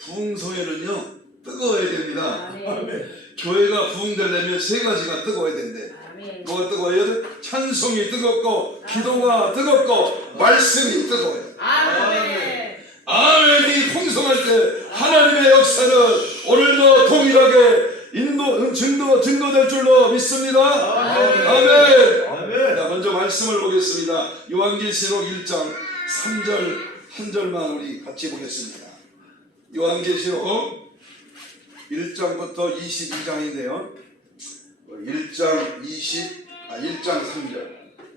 부흥성회는요 뜨거워야 됩니다. 아멘. 교회가 부흥되려면 세 가지가 뜨거워야 된대. 아멘. 뭐가 뜨거워야 돼? 찬송이 뜨겁고 기도가 뜨겁고 말씀이 뜨거워요. 아멘. 아멘이 풍성할 때 하나님의 역사는 오늘도 동일하게 증거될 줄로 믿습니다. 아멘. 자, 먼저 말씀을 보겠습니다. 요한계시록 1장 3절 한 절만 우리 같이 보겠습니다. 요한계시록 1장부터 22장인데요. 1장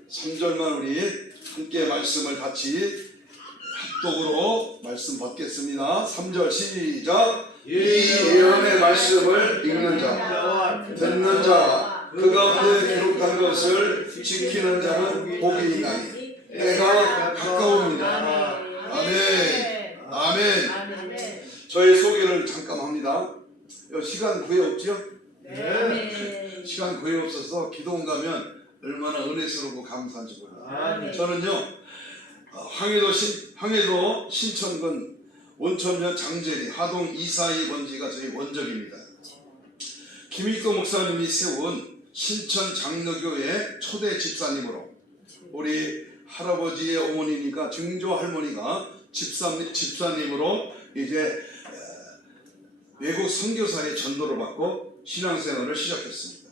3절만 우리 함께 말씀을 같이 합독으로 말씀 받겠습니다. 3절 시작. 이 예언의 말씀을 읽는 자, 듣는 자, 그 가운데 기록한 것을 지키는 자는 복이 있나니 때가 가까웁니다. 아멘. 아멘. 저의 소개를 잠깐 합니다. 시간 구애 없죠? 네. 시간 구애 없어서 기도원 가면 얼마나 은혜스럽고 감사한지 몰라요. 저는요 황해도 신천군 온천면 장제리 하동 이사이 번지가 저희 원적입니다. 김익도 목사님이 세운 신천 장로교회 초대 집사님으로 우리 할아버지의 어머니니까 증조 할머니가 집사님으로 이제 외국 선교사의 전도를 받고 신앙생활을 시작했습니다.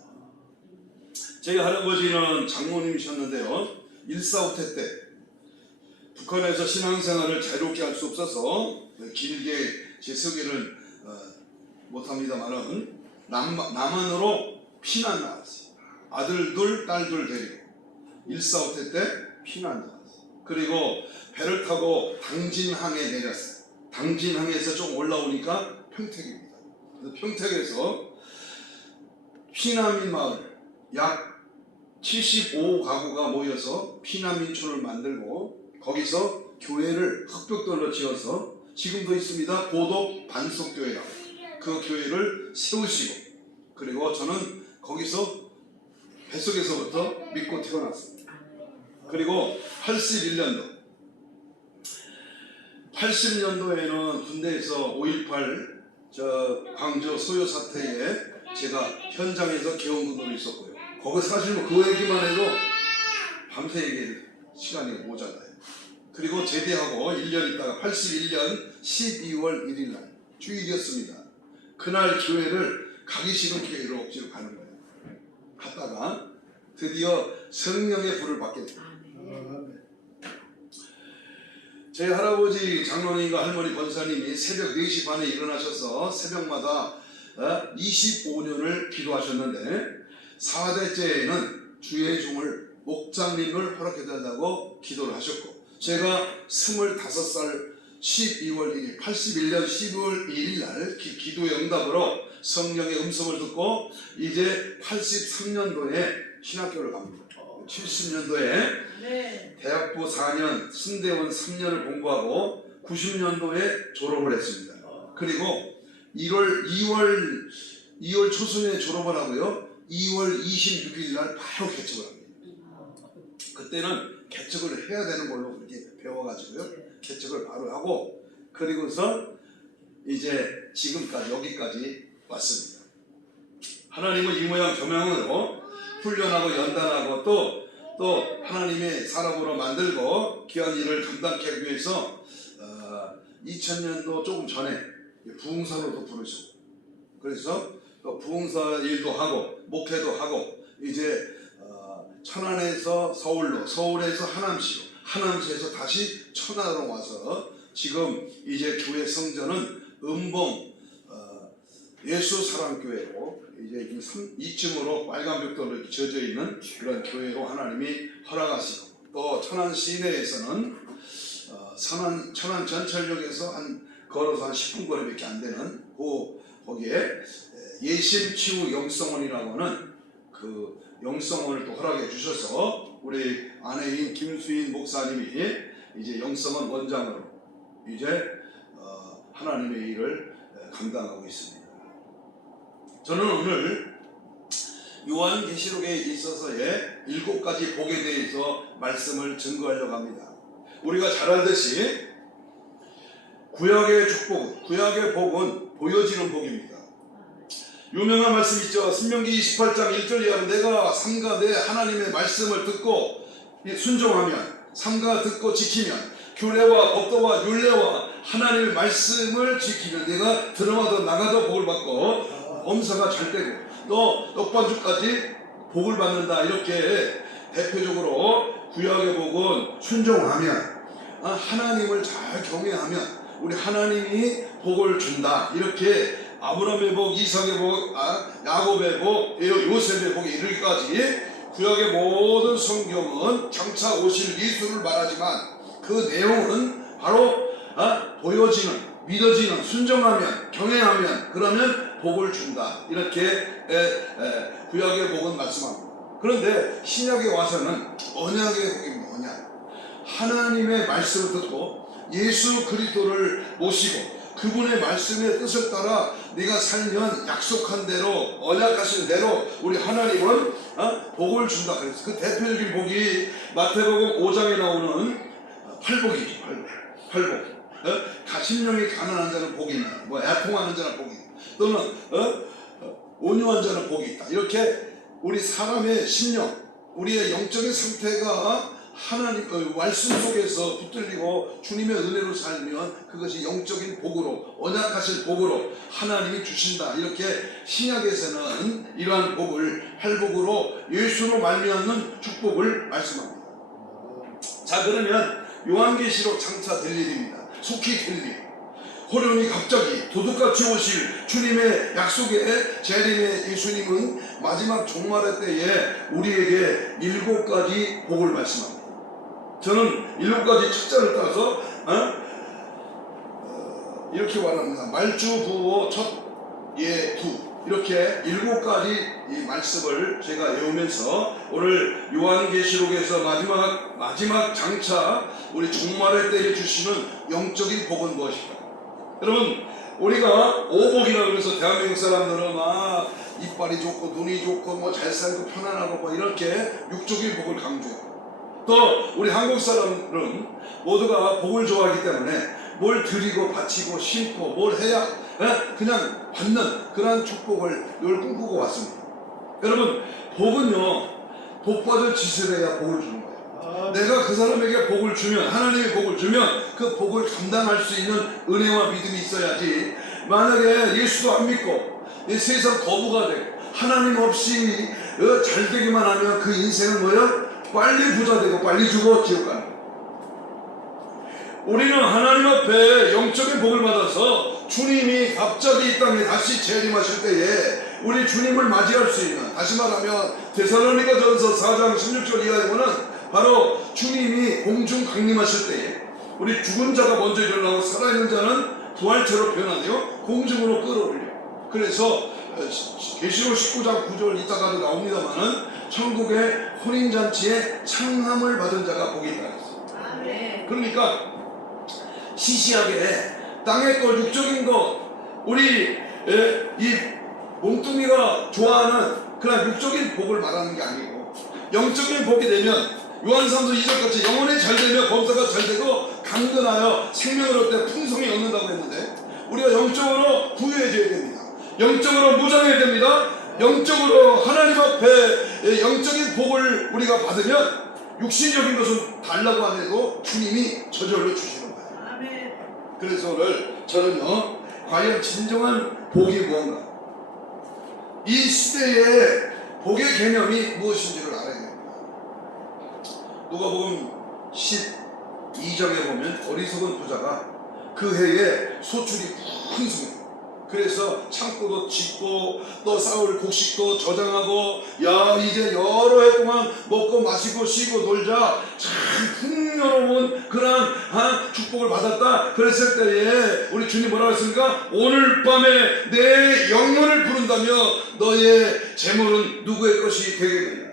저희 할아버지는 장로님이셨는데요. 1.4.5태 때 북한에서 신앙생활을 자유롭게 할 수 없어서 길게 제 소개를 못합니다만은 남한으로 피난 나왔어요. 아들 둘, 딸 둘 데리고 1.4.5태 때 피난 나왔어요. 그리고 배를 타고 당진항에 내렸어요. 당진항에서 좀 올라오니까 평택입니다. 그래서 평택에서 피난민 마을 약 75가구가 모여서 피난민촌을 만들고 거기서 교회를 흑벽돌로 지어서 지금도 있습니다. 고독 반석교회라고 그 교회를 세우시고 그리고 저는 거기서 뱃속에서부터 믿고 태어났습니다. 그리고 80년도에는 군대에서 5.18 광주 소요 사태에 제가 현장에서 개원군으로 있었고요. 거기 사실 그 얘기만 해도 밤새 얘기할 시간이 모자라요. 그리고 제대하고 1년 있다가 81년 12월 1일 날 주일이었습니다. 그날 교회를 가기 싫은 교회로 억지로 가는 거예요. 갔다가 드디어 성령의 불을 받게 됩니다. 제 할아버지 장로님과 할머니 권사님이 새벽 4시 반에 일어나셔서 새벽마다 25년을 기도하셨는데 4대째에는 주의 종을 목장님을 허락해달라고 기도를 하셨고 제가 25살 12월 1일 81년 12월 1일 날 기도의 응답으로 성령의 음성을 듣고 이제 83년도에 신학교를 갑니다. 70년도에 대학부 4년 신대원 3년을 공부하고 90년도에 졸업을 했습니다. 그리고 2월 초순에 졸업을 하고요. 2월 26일 날 바로 개척을 합니다. 그때는 개척을 해야 되는 걸로 그렇게 배워가지고요. 개척을 바로 하고 그리고서 이제 지금까지 여기까지 왔습니다. 하나님은 이 모양 교명으로 훈련하고 연단하고 또 하나님의 사람으로 만들고 귀한 일을 감당하기 위해서 2000년도 조금 전에 부흥사로도 부르시고 그래서 또 부흥사 일도 하고 목회도 하고 이제 천안에서 서울로 서울에서 하남시로 하남시에서 다시 천안으로 와서 지금 이제 교회 성전은 음봉 예수사랑교회로 이제 2층으로 빨간 벽돌로 이렇게 지어져 있는 그런 교회로 하나님이 허락하시고 또 천안 시내에서는 천안 전철역에서 걸어서 한 10분 거리밖에 안 되는 거기에 예심치유 영성원이라고 하는 그 영성원을 또 허락해 주셔서 우리 아내인 김수인 목사님이 이제 영성원 원장으로 이제 하나님의 일을 감당하고 있습니다. 저는 오늘 요한계시록에 있어서의 7가지 복에 대해서 말씀을 증거하려고 합니다. 우리가 잘 알듯이 구약의 축복, 구약의 복은 보여지는 복입니다. 유명한 말씀 있죠. 신명기 28장 1절 이하로 내가 삼가 내 하나님의 말씀을 듣고 순종하면, 삼가 듣고 지키면, 규례와 법도와 율례와 하나님의 말씀을 지키면 내가 들어가도 나가도 복을 받고 범사가 잘 되고 또 떡반죽까지 복을 받는다. 이렇게 대표적으로 구약의 복은 순종하면, 하나님을 잘 경외하면 우리 하나님이 복을 준다. 이렇게 아브라함의 복, 이삭의 복, 야곱의 복, 요셉의 복에 이르기까지 구약의 모든 성경은 장차 오실 예수를 말하지만 그 내용은 바로 보여지는, 믿어지는, 순종하면, 경외하면 그러면 복을 준다. 이렇게 구약의 복은 말씀합니다. 그런데 신약에 와서는 언약의 복입니다. 언약. 하나님의 말씀을 듣고 예수 그리스도를 모시고 그분의 말씀의 뜻을 따라 네가 살면 약속한 대로, 언약하신 대로 우리 하나님은 복을 준다 그랬어요. 그 대표적인 복이 마태복음 5장에 나오는 팔복이죠. 팔복. 심령이 가난한 자는 복이 있다. 애통하는 자는 복이 있다. 또는 온유한 자는 복이 있다. 이렇게 우리 사람의 심령, 우리의 영적인 상태가 하나님 말씀 속에서 붙들리고 주님의 은혜로 살면 그것이 영적인 복으로, 언약하신 복으로 하나님이 주신다. 이렇게 신약에서는 이러한 복을 팔복으로 예수로 말미암는 축복을 말씀합니다. 자, 그러면 요한계시록 장차 될 일입니다. 속히 될 일. 호련히 갑자기 도둑같이 오실 주님의 약속의 재림의 예수님은 마지막 종말의 때에 우리에게 7가지 복을 말씀합니다. 저는 7가지 숫자를 따서 이렇게 말합니다. 말주, 부호, 첫, 예, 두. 이렇게 7가지 이 말씀을 제가 외우면서 오늘 요한계시록에서 마지막 장차 우리 종말의 때에 주시는 영적인 복은 무엇일까? 여러분, 우리가 오복이라고 그래서 대한민국 사람들은 막 이빨이 좋고 눈이 좋고 뭐 잘 살고 편안하고 뭐 이렇게 육적인 복을 강조해요. 또 우리 한국 사람들은 모두가 복을 좋아하기 때문에 뭘 드리고 바치고 심고 뭘 해야 그냥 받는 그런 축복을 늘 꿈꾸고 왔습니다. 여러분, 복은요, 복받을 짓을 해야 복을 주는 거예요. 내가 그 사람에게 복을 주면, 하나님의 복을 주면 그 복을 감당할 수 있는 은혜와 믿음이 있어야지. 만약에 예수도 안 믿고 이 세상 거부가 되고 하나님 없이 잘 되기만 하면 그 인생은 뭐예요? 빨리 부자 되고 빨리 죽어 지옥 가는 거예요. 우리는 하나님 앞에 영적인 복을 받아서 주님이 갑자기 이 땅에 다시 재림하실 때에 우리 주님을 맞이할 수 있는, 다시 말하면 데살로니가전서 4장 16절 이하에 보면 바로 주님이 공중 강림하실 때에 우리 죽은 자가 먼저 일어나고 살아있는 자는 부활체로 변하며 공중으로 끌어올려. 그래서 계시록 19장 9절 이따가도 나옵니다만은 천국의 혼인잔치에 창함을 받은 자가 복이 있다 했어요. 그러니까 시시하게 땅의 것, 육적인 것, 우리 이 몸뚱이가 좋아하는 그런 육적인 복을 말하는 게 아니고 영적인 복이 되면 요한삼서 2절같이 영혼이 잘 되며 범사가 잘 되고 강건하여 생명을 얻되 풍성이 얻는다고 했는데 우리가 영적으로 부유해져야 됩니다. 영적으로 무장해야 됩니다. 영적으로 하나님 앞에 영적인 복을 우리가 받으면 육신적인 것은 달라고 안 해도 주님이 저절로 주시는 거예요. 아멘. 그래서 오늘 저는요, 과연 진정한 복이 무엇인가, 이 시대의 복의 개념이 무엇인지를 알아야 됩니다. 누가복음 12장에 보면 어리석은 부자가 그 해에 소출이 풍성해요. 그래서 창고도 짓고 또 쌓을 곡식도 저장하고, 야, 이제 여러 해 동안 먹고 마시고 쉬고 놀자, 참 풍요로운 그런 축복을 받았다. 그랬을 때에 우리 주님 뭐라고 했습니까? 오늘 밤에 내 영혼을 부른다며 너의 재물은 누구의 것이 되겠느냐.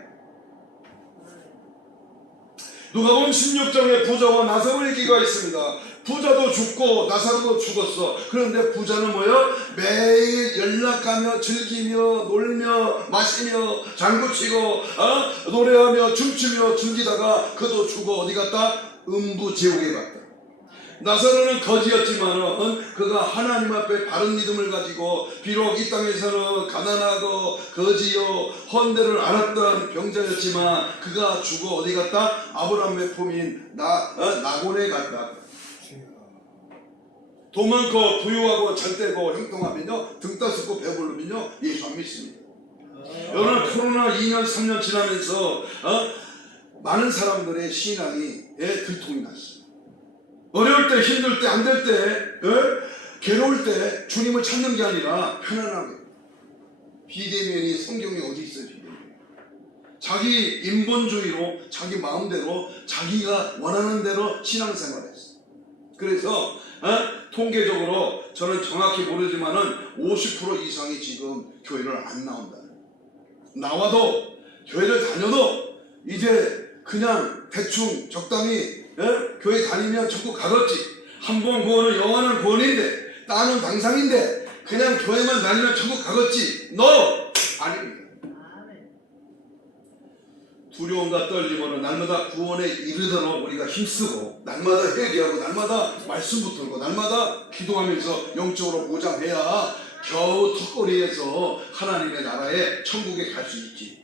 누가복음 16장에 부자와 나사로의 얘기가 있습니다. 부자도 죽고 나사로도 죽었어. 그런데 부자는 뭐예요? 매일 연락하며 즐기며 놀며 마시며 장구치고 노래하며 춤추며 즐기다가 그도 죽어 어디 갔다? 음부 지옥에 갔다. 나사로는 거지였지만은 그가 하나님 앞에 바른 믿음을 가지고 비록 이 땅에서는 가난하고 거지요 헌대를 알았던 병자였지만 그가 죽어 어디 갔다? 아브라함의 품인 나곤에 갔다. 돈 많고 부유하고 잘되고 형통하면요 등 따숩고 배부르면요 예수 안 믿습니다. 여러분 코로나 2년 3년 지나면서 많은 사람들의 신앙이 들통이 났어요. 어려울 때 힘들 때 안 될 때 괴로울 때 주님을 찾는 게 아니라 편안하게 비대면이 성경에 어디 있어요? 비대면. 자기 인본주의로 자기 마음대로 자기가 원하는 대로 신앙생활했어요. 그래서 통계적으로 저는 정확히 모르지만은 50% 이상이 지금 교회를 안 나온다. 나와도 교회를 다녀도 이제 그냥 대충 적당히 교회 다니면 천국 가겠지. 한 번 구원은 영원한 구원인데 따는 당상인데 그냥 교회만 다니면 천국 가겠지. 아닙니다. 두려움과 떨림으로 날마다 구원에 이르도록 우리가 힘쓰고 날마다 회개하고 날마다 말씀 붙들고 날마다 기도하면서 영적으로 보장해야 겨우 턱걸이에서 하나님의 나라에 천국에 갈 수 있지.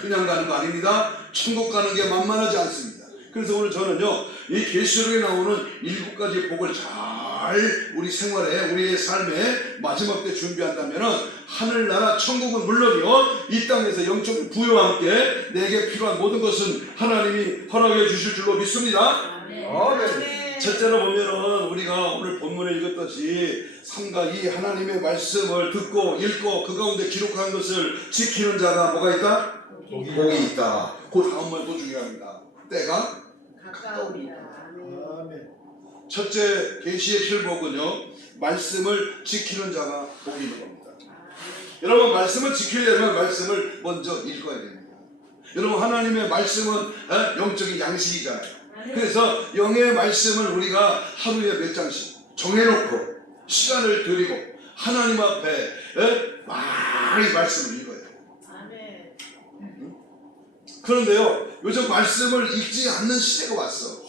그냥 가는 거 아닙니다. 천국 가는 게 만만하지 않습니다. 그래서 오늘 저는요 이 계시록에 나오는 7가지 복을 잘 우리 생활에 우리의 삶에 마지막 때 준비한다면은 하늘나라 천국은 물론이요 이 땅에서 영적 부여와 함께 내게 필요한 모든 것은 하나님이 허락해 주실 줄로 믿습니다. 아멘. 첫째로 보면은 우리가 오늘 본문에 읽었듯이 3가 2 하나님의 말씀을 듣고 읽고 그 가운데 기록한 것을 지키는 자가 뭐가 있다? 복이 있다. 그 다음 말도 중요합니다. 때가 가까우리라. 아멘. 첫째 계시의 실복은요 말씀을 지키는 자가 복이 있는 겁니다. 여러분 말씀을 지키려면 말씀을 먼저 읽어야 됩니다. 여러분 하나님의 말씀은 영적인 양식이잖아요. 그래서 영의 말씀을 우리가 하루에 몇 장씩 정해놓고 시간을 들이고 하나님 앞에 많이 말씀을 읽어야 돼요. 그런데요 요즘 말씀을 읽지 않는 시대가 왔어.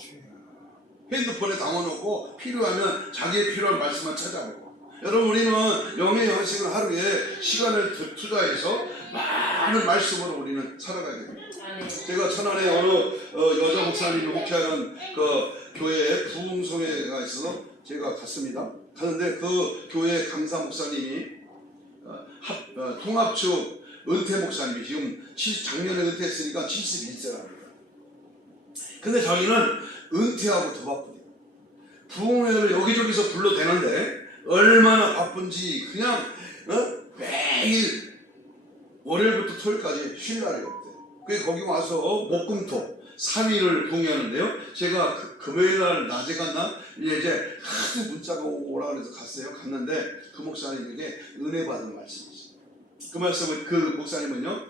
핸드폰에 담아놓고 필요하면 자기의 필요한 말씀만 찾아보고. 여러분 우리는 영의 양식을 하루에 시간을 투자해서 많은 말씀으로 우리는 살아가야 됩니다. 제가 천안에 어느 여자 목사님이 목회하는 그 교회에 부흥성회가 있어서 제가 갔습니다. 갔는데 그 교회 강사 목사님이 통합축 은퇴 목사님이 지금 작년에 은퇴했으니까 71세랍니다. 근데 자기는 은퇴하고 더 바쁘대요. 부흥회를 여기저기서 불러대는데 얼마나 바쁜지 그냥 매일 월요일부터 토요일까지 쉴 날이 없대요. 그래서 거기 와서 목금토 3일을 부흥하는데요. 제가 금요일날 낮에 갔나 이제 하도 문자가 오라 그래서 갔어요. 갔는데 그 목사님에게 은혜 받은 말씀이 있어요. 그 말씀은 그 목사님은요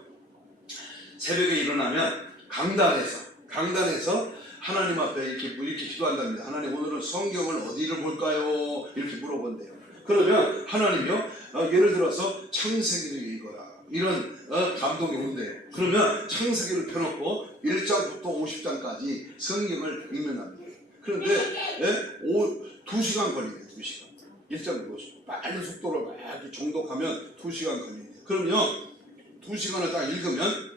새벽에 일어나면 강단에서 하나님 앞에 이렇게 기도한답니다. 하나님 오늘은 성경을 어디를 볼까요? 이렇게 물어본대요. 그러면 하나님이요 예를 들어서 창세기를 읽어라 이런 감동이 온대요. 그러면 창세기를 펴놓고 1장부터 50장까지 성경을 읽는답니다. 그런데 2시간 걸린대요. 2시간 1장부터 50장 빠른 속도로 막 이렇게 정독하면 2시간 걸린대요. 그러면 2시간을 딱 읽으면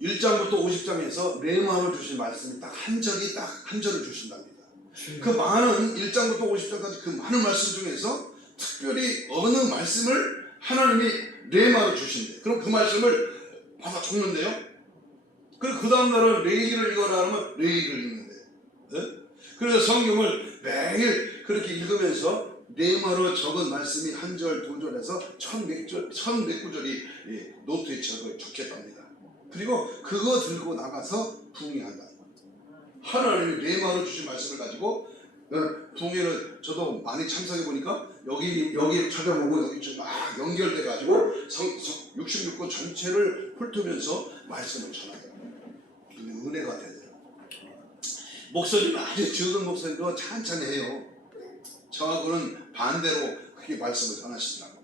1장부터 50장에서 레마로 주신 말씀이 딱 한 절을 주신답니다. 그 많은 1장부터 50장까지 그 많은 말씀 중에서 특별히 어느 말씀을 하나님이 레마로 주신대. 그럼 그 말씀을 받아 적는데요. 그리고 그 다음날은 레이기를 읽어라 하면 레이기를 읽는데요. 네? 그래서 성경을 매일 그렇게 읽으면서 레마로 적은 말씀이 한 절, 두 절에서 1000몇 구절이 노트에 적혔답니다. 그리고 그거 들고 나가서 부흥회한다. 하나님이 레마로 주신 말씀을 가지고 부흥회를 저도 많이 참석해 보니까 여기 찾아보고 여기 막 연결돼 가지고 66권 전체를 훑으면서 말씀을 전하더라고요. 은혜가 되더라고요. 목소리가 아주 적은 목소리로 찬찬히 해요. 저하고는 반대로 그렇게 말씀을 전하시더라고요.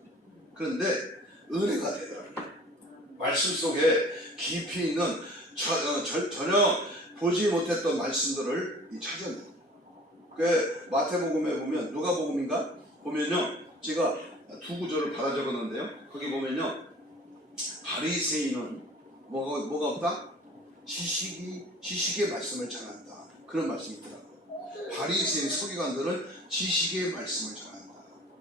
그런데 은혜가 되더라고요. 말씀 속에 깊이 있는 전혀 보지 못했던 말씀들을 찾아내요. 그 마태복음에 보면 누가복음인가 보면요, 제가 두 구절을 받아 적었는데요. 거기 보면요, 바리새인은 뭐가 없다? 지식의 말씀을 전한다. 그런 말씀이 있더라고요. 바리새인 서기관들은 지식의 말씀을 전한다.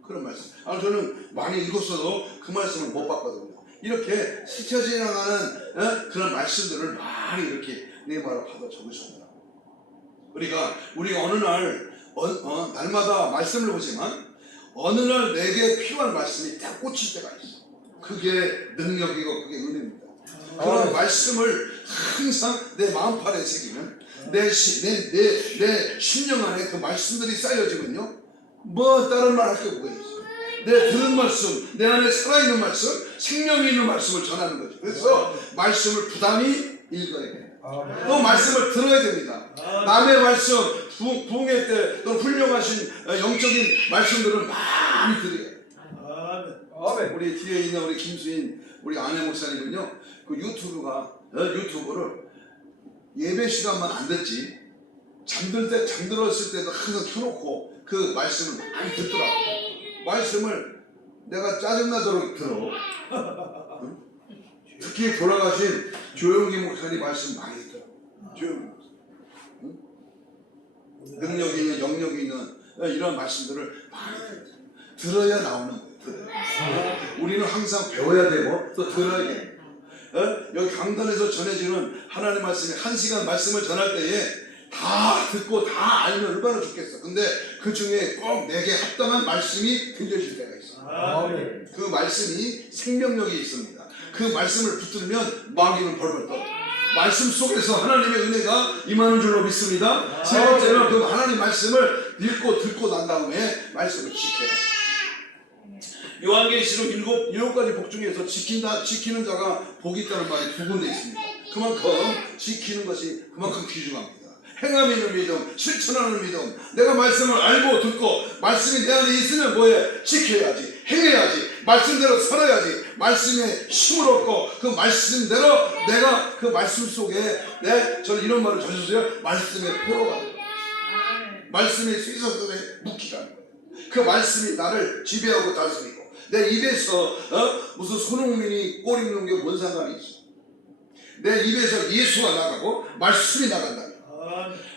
그런 말씀. 저는 많이 읽었어도 그 말씀을 못 봤거든요. 이렇게 스쳐 지나가는 그런 말씀들을 많이 이렇게 네모로 받아 적으셨더라고요. 그러니까 우리가 어느 날 날마다 말씀을 보지만 어느 날 내게 필요한 말씀이 딱 꽂힐 때가 있어. 그게 능력이고 그게 은혜입니다. 그런 말씀을 항상 내 마음판에 새기는 내 심령 안에 그 말씀들이 쌓여지면요, 뭐 다른 말 할 게 뭐가 있어. 내 들은 말씀, 내 안에 살아있는 말씀, 생명이 있는 말씀을 전하는 거죠. 그래서 말씀을 부담이 읽어야 돼요. 또 말씀을 들어야 됩니다. 남의 말씀, 부흥회 때 또 훌륭하신 영적인 말씀들을 많이 들어야 돼요. 우리 뒤에 있는 우리 김수인 우리 아내 목사님은요, 그 유튜브를 예배 시간만 안 듣지, 잠들었을 때도 항상 켜놓고 그 말씀을 많이 듣더라고요. 말씀을 내가 짜증나도록 들어. 특히 돌아가신 조용기 목사님 말씀 많이 들어. 조용기 목사. 능력이 있는, 영역이 있는 이런 말씀들을 많이 들어야 나오는 거예요. 우리는 항상 배워야 되고 또 들어야 돼요. 여기 강단에서 전해지는 하나님의 말씀이 1시간 말씀을 전할 때에 다 듣고 다 알면 얼마나 좋겠어. 근데 그 중에 꼭 내게 합당한 말씀이 들려질 때가 있어. 그 말씀이 생명력이 있습니다. 그 말씀을 붙들면 마귀는 벌벌 떨어. 말씀 속에서 하나님의 은혜가 임하는 줄로 믿습니다. 세 번째는 그 하나님 말씀을 읽고 듣고 난 다음에 말씀을 지켜야 돼. 요한계시록 7가지 복 중에서 지키는 자가 복이 있다는 말이 2군데 있습니다. 그만큼 지키는 것이 그만큼 귀중합니다. 행함이 있는 믿음, 실천하는 믿음. 내가 말씀을 알고 듣고 말씀이 내 안에 있으면 뭐해? 지켜야지, 행해야지, 말씀대로 살아야지. 말씀에 힘을 얻고 그 말씀대로 내가 그 말씀 속에 저는 이런 말을 전해주세요. 말씀의 포로가 돼요. 말씀의 쇠사슬에 묶이가 하는 거예요. 그 말씀이 나를 지배하고 다스리고 내 입에서 무슨 손흥민이 골 입는 게 뭔 상관이 있어. 내 입에서 예수가 나가고 말씀이 나간다.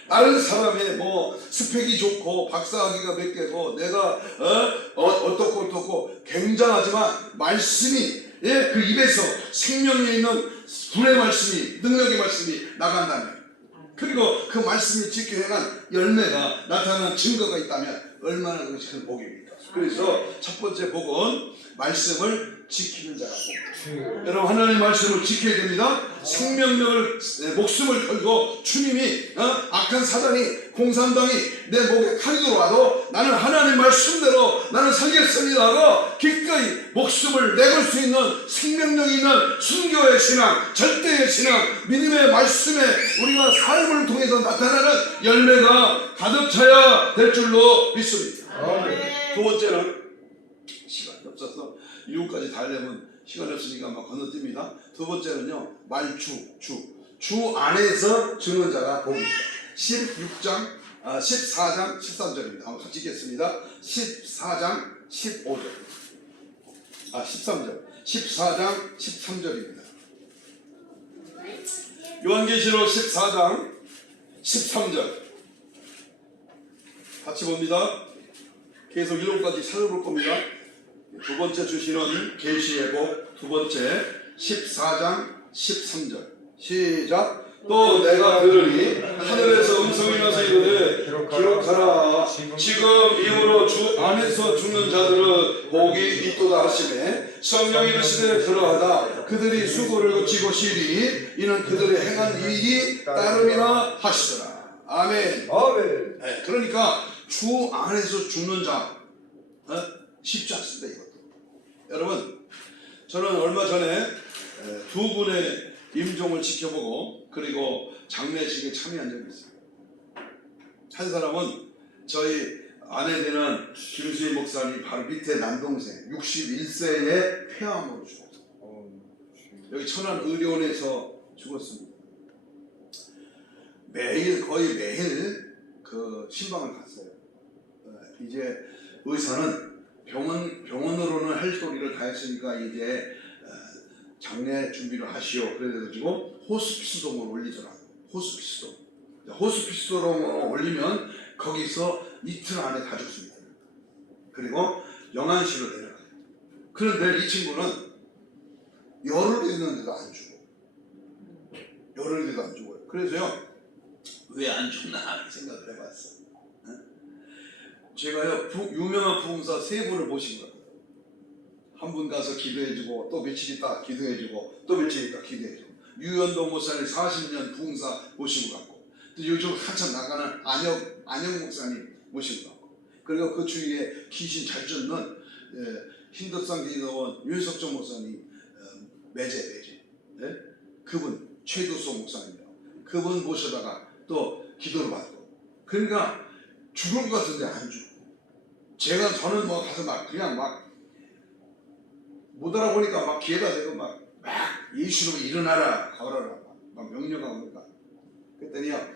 다른 사람의 뭐 스펙이 좋고 박사학위가 몇 개고 내가 어떻고 굉장하지만 말씀이 그 입에서 생명이 있는 불의 말씀이, 능력의 말씀이 나간다면, 그리고 그 말씀이 지켜 행한 열매가 나타나는 증거가 있다면 얼마나 그것이 큰 복입니까? 그래서 첫 번째 복은 말씀을 지키는 자가 복. 여러분, 하나님의 말씀을 지켜야 됩니다. 생명력을, 목숨을 걸고 주님이 악한 사단이, 공산당이 내 목에 칼이 들어와도 나는 하나님 말씀대로 나는 살겠습니다 하고 기꺼이 목숨을 내걸 수 있는 생명력 있는 순교의 신앙, 절대의 신앙, 믿음의 말씀에 우리가 삶을 통해서 나타나는 열매가 가득 차야 될 줄로 믿습니다. 두 번째는 시간이 없어서 6까지 다 하려면 시간이 없으니까 막 건너뜁니다. 두 번째는요, 주 안에서 주는 자가 복입니다. 14장 13절입니다. 한번 같이 읽겠습니다. 14장 15절. 13절. 14장 13절입니다. 요한계시록 14장 13절. 같이 봅니다. 계속 1호까지 살펴볼 겁니다. 두 번째 주시는 계시의 복, 두 번째 14장 13절. 시작. 또 내가 들으니 하늘에서 음성이 나서 이르되 기록하라. 지금 이후로 주 안에서 죽는 자들은 복이 있도다 하시매 성령이 이르시되 그러하다. 그들이 수고를 그치고 쉬리. 이는 그들의 행한 일이 따름이나 하시더라. 아멘. 네, 그러니까 주 안에서 죽는 자 쉽지 않습니다. 이것도. 여러분, 저는 얼마 전에 두 분의 임종을 지켜보고 그리고 장례식에 참여한 적이 있어요. 한 사람은 저희 아내 되는 김수희 목사님 바로 밑에 남동생 61세의 폐암으로 죽었어요. 여기 천안의료원에서 죽었습니다. 거의 매일 그 신방을 갔어요. 이제 의사는 병원으로는 할 소리를 다 했으니까 이제 장례 준비를 하시오. 그래가지고 호스피스돔을 올리더라고. 호스피스돔을 올리면 거기서 이틀 안에 다 죽습니다. 그리고 영안시로 내려가요. 그런데 이 친구는 열흘 됐는데도 안 죽어. 열흘 돼도 안 죽어요. 그래서요, 왜 안 죽나 생각을 해봤어. 제가요, 유명한 부흥사 3분을 모신 거예요. 한 분 가서 기도해주고, 또 며칠 있다 기도해주고, 또 며칠 있다 기도해주고. 유연도 목사님 40년 부흥사 모시고 갔고, 또 요즘 한참 나가는 안영 목사님 모시고 갔고, 그리고 그 주위에 귀신 잘 쫓는 힌두산 기도원 윤석정 목사님, 매제 네? 그분 최두소 목사님이라고 그분 모셔다가 또 기도를 받고, 그러니까 죽을 것 같은데 안 죽고, 저는 뭐 가서 막 그냥 막 못 알아보니까 막 기회가 되고 막 예수로 일어나라 걸어라 막 명령하고 그러니까 그랬더니요,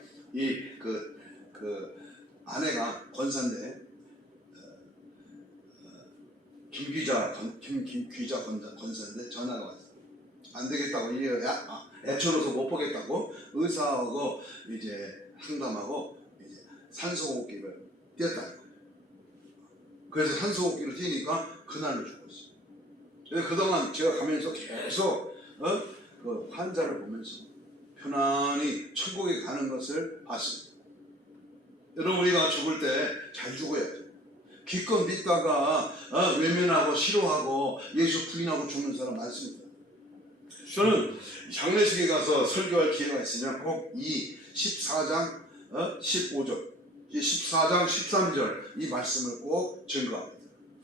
그 아내가 권사인데 김귀자 권사인데 전화가 왔어. 안 되겠다고 애처로서 못 보겠다고 의사하고 이제 상담하고 이제 산소호흡기를 띄었다. 그래서 산소호흡기를 띄니까 그날로 죽었어. 그동안 제가 가면서 계속 그 환자를 보면서 편안히 천국에 가는 것을 봤습니다. 여러분, 우리가 죽을 때 잘 죽어야 돼요. 기껏 믿다가 외면하고 싫어하고 예수 부인하고 죽는 사람 많습니다. 저는 장례식에 가서 설교할 기회가 있으면 꼭 이 14장 15절 14장 13절 이 말씀을 꼭 증거합니다.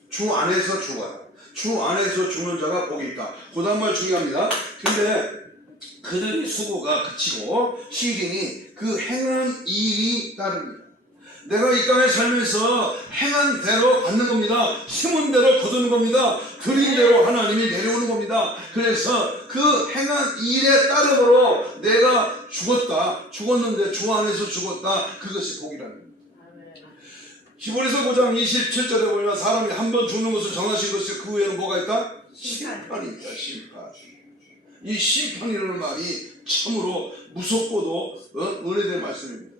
주 안에서 죽어라. 주 안에서 죽는 자가 복이 있다. 그 다음 말 중요합니다. 근데 그들의 수고가 그치고 시린이 그 행한 일이 따릅니다. 내가 이 땅에 살면서 행한 대로 받는 겁니다. 심은 대로 거두는 겁니다. 드린 대로 하나님이 내려오는 겁니다. 그래서 그 행한 일에 따름으로 내가 죽었는데 주 안에서 죽었다. 그것이 복이라는 겁니다. 히브리서 9장 27절에 보면 사람이 한 번 죽는 것을 정하신 것이 그 후에는 뭐가 있다? 심판이 있다. 심판. 이 심판이라는 말이 참으로 무섭고도 은혜된 말씀입니다.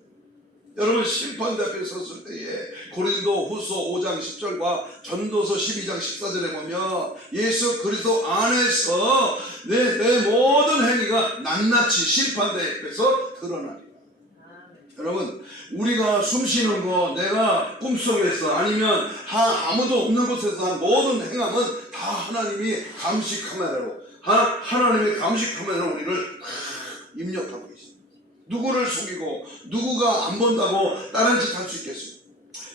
여러분, 심판대 앞에 섰을 때에 고린도 후서 5장 10절과 전도서 12장 14절에 보면 예수 그리스도 안에서 내 모든 행위가 낱낱이 심판대 앞에서 드러나리라. 여러분, 우리가 숨쉬는 거, 내가 꿈속에서 아니면 아무도 없는 곳에서 한 모든 행함은 다 하나님이 감시 카메라로 우리를 입력하고 계십니다. 누구를 속이고 누구가 안 본다고 다른 짓 할 수 있겠어요?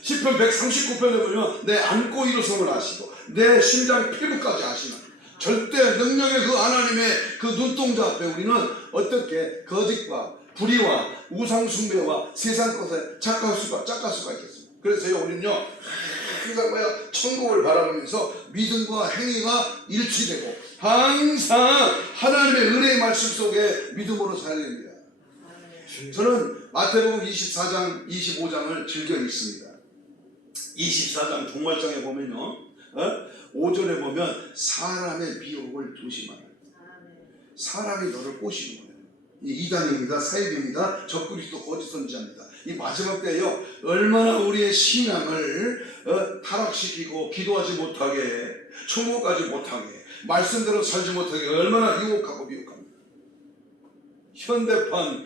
시편 139편에 보면 내 안고 일어섬을 아시고 내 심장 피부까지 아시는 절대 능력의 그 하나님의 그 눈동자 앞에 우리는 어떻게 거짓과 불의와 우상숭배와 세상 것에 착각할 수가 있겠습니다. 그래서요, 우리는요 항상 천국을 바라보면서 믿음과 행위가 일치되고 항상 하나님의 은혜의 말씀 속에 믿음으로 살아야 됩니다. 저는 마태복음 24장 25장을 즐겨 읽습니다. 24장 종말장에 보면요 5절에 보면 사람의 미혹을 조심하라. 사람이 너를 꼬시는 거예요. 이단입니다. 사입입니다. 적그리스도 거짓 선지자입니다. 이 마지막 때요 얼마나 우리의 신앙을 타락시키고 기도하지 못하게 천국 가지 못하게 말씀대로 살지 못하게 얼마나 유혹하고 미혹합니다. 현대판